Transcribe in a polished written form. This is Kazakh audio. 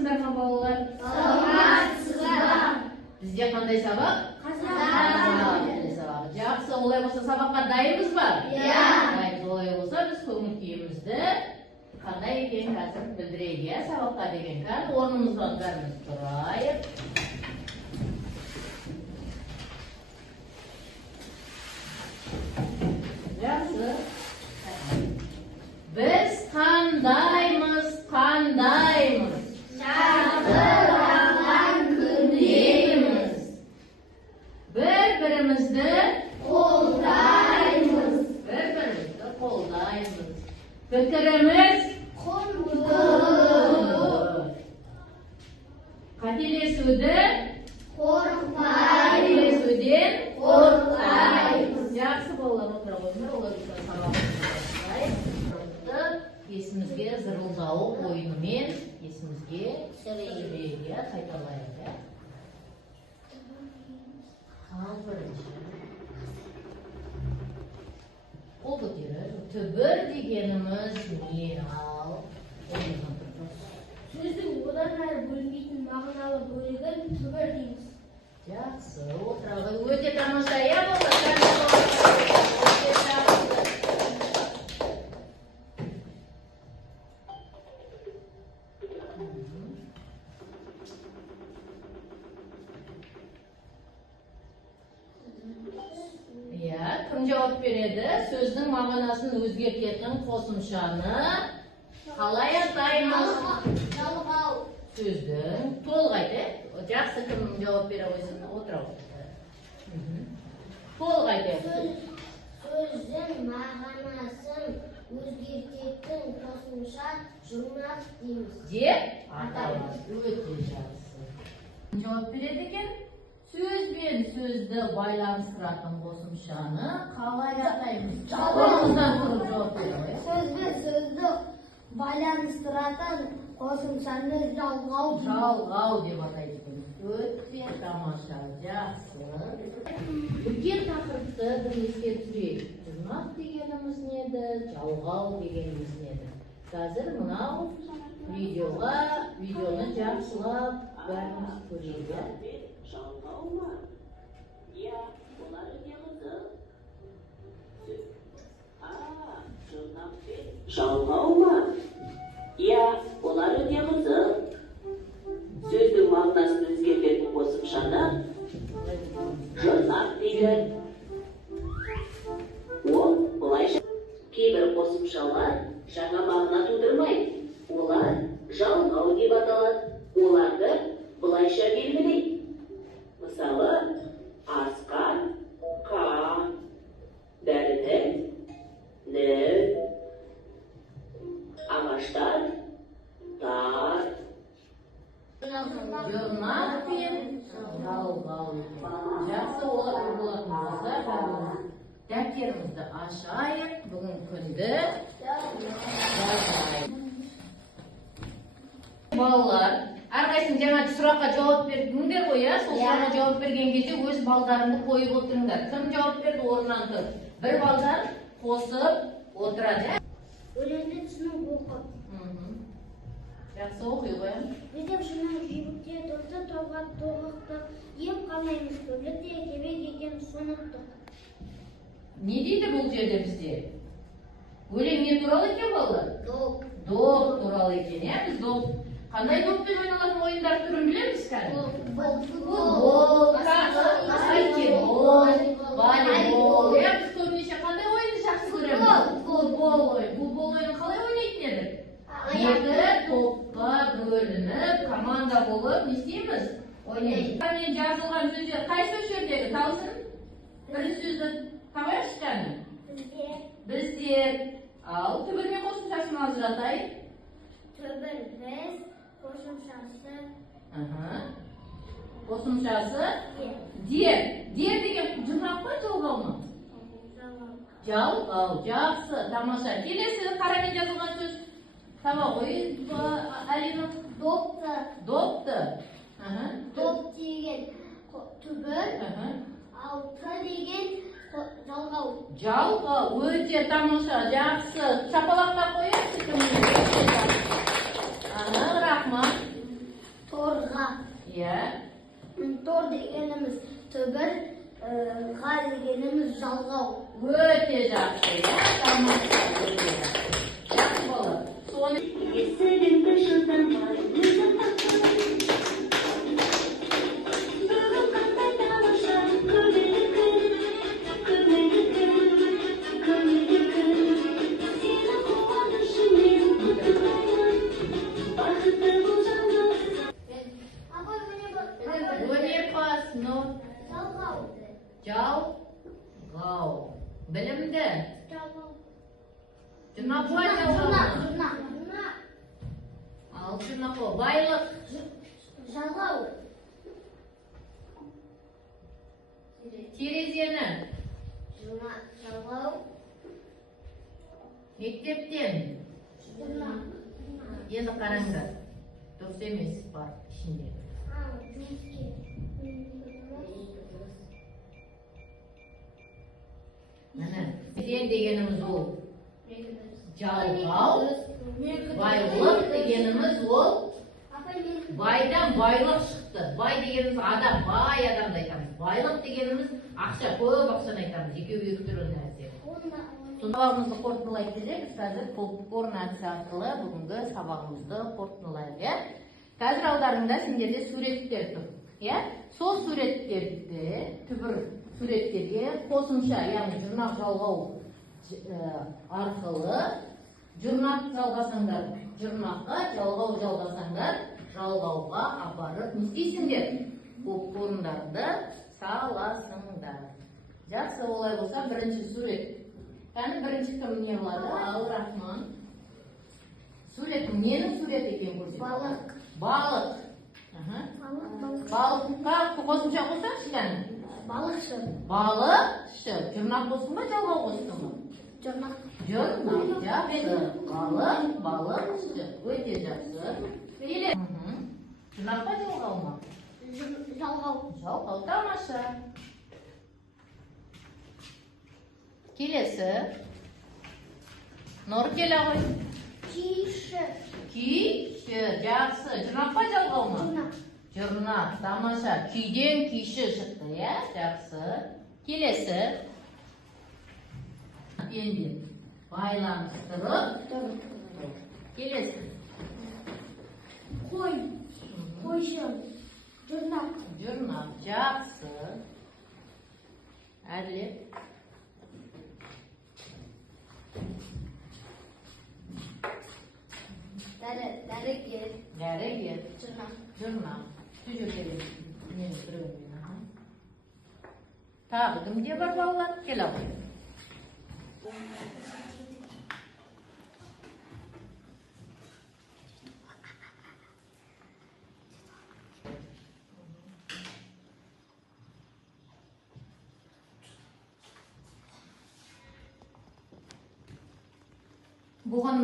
саламатсыздар ма балалар? Саламатсыздар. Бізде қандай сабақ? Сабақ. Жақсы, олай болса сабаққа дайынбыз ба? Иә. Дайынбыз. Олай болса біз көңіл күйімізді қандай екенін қазір білдірейік, иә, сабаққа деген. Қазір орнымыздан бәріміз тұрайық. Жақсы. Біз қандаймыз? Шақырған күндейміз. Бір-бірімізді Қолдаймыз. Пікіріміз құнды. қателесуден Қорықпаймыз. Жақсы балалар, отыра қойыңдар, олар сабағымызды есімізге зырылдауық ойынымен есімізге сөйлеуге қайталайық. Ал бірінші қол көтеріп, түбір дегеніміз не? Ал Сөздің одан әрі бөлінбейтін мағыналы бөлігін түбір дейміз. жақсы, отыра. Өте тамаша, иә балалар? Иә, кім жауап береді? Сөздің мағынасын өзгертетін қосымшаны қалай атаймыз? Жалғау. Сөздің толғайды. Жақсы, кім жауап бере қойсын? Отыра. Толғайды. Сөздің мағынасын өзгертетін қосымша жұрнақ дейміз. Деп атаймыз. Өте жақсы. Жауап береді екен? Сөз бен сөзді байланыстыратын қосымшаны қалай атаймыз? Орныңыздан тұрып жауап бере қойыңыз. Сөз бен сөзді байланыстыратын қосымшаны жалғау деп атайды екен. Өте тамаша, жақсы. Өткен тақырыпты бірлесе түсірейік. Жұрнақ дегеніміз неді? Жалғау дегеніміз неді? Қазір мынау видеоны жақсылап бәріміз көрейік. Жалғау ма? Я, олар өте қызық. Жұрнақ пен жалғау ма? Я, олар өте қызық. Сөздің мағынасын өзгертетін қосымшаны жұрнақ дейді. Ол былайша кейбір қосымшалар жаңа мағына тудырмайды. Олар жалғау деп аталады. Оларды былайша белгілейді. Мысалы, асқа, қа, дәрі, не, ағаштар, тар. Жұрнақ пен жалғау. Жақсы, олар болатын болса, дәптерімізді ашайық. Бүгін күнді жазайық. Балалар, әрқайсың жаңа сұраққа жауап бердіңдер ғой, иә? Сол сұраққа жауап берген кезде өз балдарыңды қойып отырыңдар. Кім жауап берді? Орнынан тұр. Bir балдар қосып отырады. Өлеңді түсіну оқып. Жақсы оқи қоямын. Біздің шынын жүйбікте тұрды тоғат тоғықтық. Ем қалаймыз көбілікте кебек екен соныптық. Не дейді бұл жерде бізде? Өлең не туралы екен балалар? Доп. Доп туралы екен, иә? Біз доп. Қандай доппен ойналатын ойындар түрін білеміз кәні? Футбол, баскетбол, волейбол. Иә, біз көбінесе қандай ойынды жақсы көреміз? Футбол ойын. Футбол ойынын қалай ойнайтын едік? Екі топқа бөлініп, команда болып не істейміз? Ойнаймыз. Мен жазылған сөздер қай сөздердегі? Талсын? Бір сөзді табайықшы кәні? Біздер. Ал түбір мен қосымшасын ажыратайық. Түбір біз, қосымшасы қосымшасы дер. Дер деген жұрнақ па, жалғау ма? Жалғау. Жақсы, тамаша. Келесі қарамен жазылған сөз таба қойын. Әлина? Допты. Допты. Доп деген түбір, ал ты деген жалғау. Жалғау. Өте тамаша. Жақсы. Шапалаққа қойын. Рахмат. дегенimiz жалғау. Өте жақсы, иә? Тамаша, өте жақсы. Жақсы болады. Соны Есігіңді жылдамай өзің тапқан. Бүгін қандай тамаша, көңілді күн, көңілді күн, көңілді күн. Сені қуанышыңмен құттықтаймын, бақытты бол жаным. Апай, міне бak. өнерпаз, ну, Жалғау. жалғау. Білімді. Жалғау. Жұрнаққа жалғау. Жұрнақ. Ал жұрнаққа байлық. Жалғау. Терезені. Жұрнақ. Жалғау. Мектептен. Жұрнақ. Енді қараңдар. Дұрыс емес бар ішінде. Міне, сен дегеніміз ол жалғау, байлық дегеніміз ол байдан байлық шықты. Бай дегеніміз адам, бай адамды айтамыз. Байлық дегеніміз ақша, көп ақшаны айтамыз. Екеуі екі түрлі нәрсе. Сабағымызды қорытындылай келеміз. Қазір координация арқылы бүгінгі сабағымызды қорытындылайық. Қазір алдарыңда сендерде суреттер тұр. Сол суреттерді түбір суреттерге қосымша, яғни жұрнақ жалғау арқылы жұрнақ жалғасаңдар, жұрнаққа, жалғау жалғасаңдар, жалғауға апарып не істейсіңдер? Орындарды саласыңдар. Жақсы, олай болса бірінші сурет. Кәні бірінші кім не болады? Ал-Рахман. Сурет, ненің суреті екен көрсетіп? Балық. Балық. Балыққа қосымша қосаңшы кәні? Балықшы. Балықшы. Жұрнақ қостың ба, жалғау қостың ба? Жұрнақ. Жұрнақ, жақсы. Балық, балықшы. Өте жақсы. Келе. Жұрнақ па, жалғау ма? Жалғау. Жалғау, тамаша. Келесі. Нұр келе ғой. Киіші. Киіші, жақсы. Жұрнақ па, жалғау ма? Жұрнақ. Жұрнақ, тамаша. Күйден күйші шықты, иә? Жақсы. Келесі. Енді байланыстырып. Келесі. Қой. Қойшы. Жұрнақ. Жұрнақ, жақсы. Әділет. Дәрігер. Дәрігер. Жұрнақ. Жұрнақ. Түзу керек. Мен біреумен. Тағы кімде бар балалар? Кел ал. Бұған